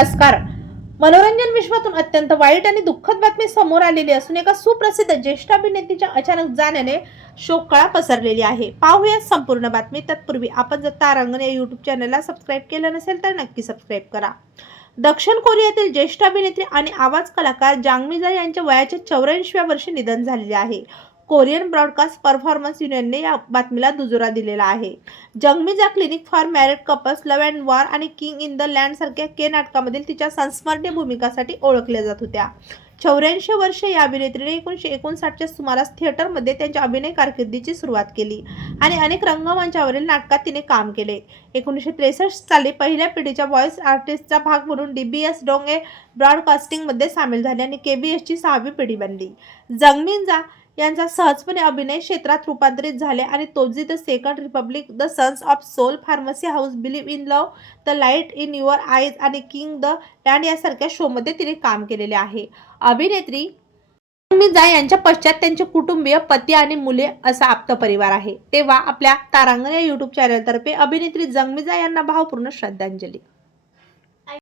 नमस्कार. मनोरंजन विश्वातून अत्यंत वाईट आणि दुःखद बातमी समोर आलेली असून एका सुप्रसिद्ध ज्येष्ठ अभिनेत्रीच्या अचानक जाण्याने शोककळा पसरलेली आहे. पाहूया संपूर्ण बातमी. तत्पूर्वी आपण जर तारांगण या यूट्यूब चॅनलला सबस्क्राईब केलं नसेल तर नक्की सबस्क्राईब करा. दक्षिण कोरियातील ज्येष्ठ अभिनेत्री आणि आवाज कलाकार जांगमिजा यांच्या वयाच्या चौऱ्याऐंशीव्या वर्षी निधन झालेले आहे. कोरियन ब्रॉडकास्ट परफॉर्मन्स युनियनने या बातमीला दुजोरा दिलेला आहे. जंगमीजा clinic for married couples love and war आणि किंग इन द लँड सारख्या के नाटकामधील तिच्या संस्मरणीय भूमिकासाठी ओळखल्या जात होत्या. चौऱ्याऐंशी वर्ष या अभिनेत्रीने एकोणीसशे एकोणसाठच्या सुमारास थिएटरमध्ये त्यांच्या अभिनय कारकिर्दीची सुरुवात केली आणि अनेक रंगमंचावरील नाटकात तिने काम केले. एकोणीसशे त्रेसष्ट साली पहिल्या पिढीच्या व्हॉइस आर्टिस्टचा भाग म्हणून डी बी एस डोंगे ब्रॉडकास्टिंगमध्ये सामील झाले आणि के बी एसची सहावी पिढी बनली. जंगमिंजा यांचा सहजपणे अभिनय क्षेत्रात रूपांतरित झाले आणि Toji the second republic the sons of soul pharmacy house believe in love the light in your eyes आणि किंग द लँड यासारख्या शोमध्ये तिने काम केलेले आहे. अभिनेत्री मिर्झा यांच्या पश्चात त्यांचे कुटुंबीय पती आणि मुले असा आप्त परिवार आहे. तेव्हा आपल्या तारांगण या युट्यूब चॅनलतर्फे अभिनेत्री जंगमिजा यांना भावपूर्ण श्रद्धांजली.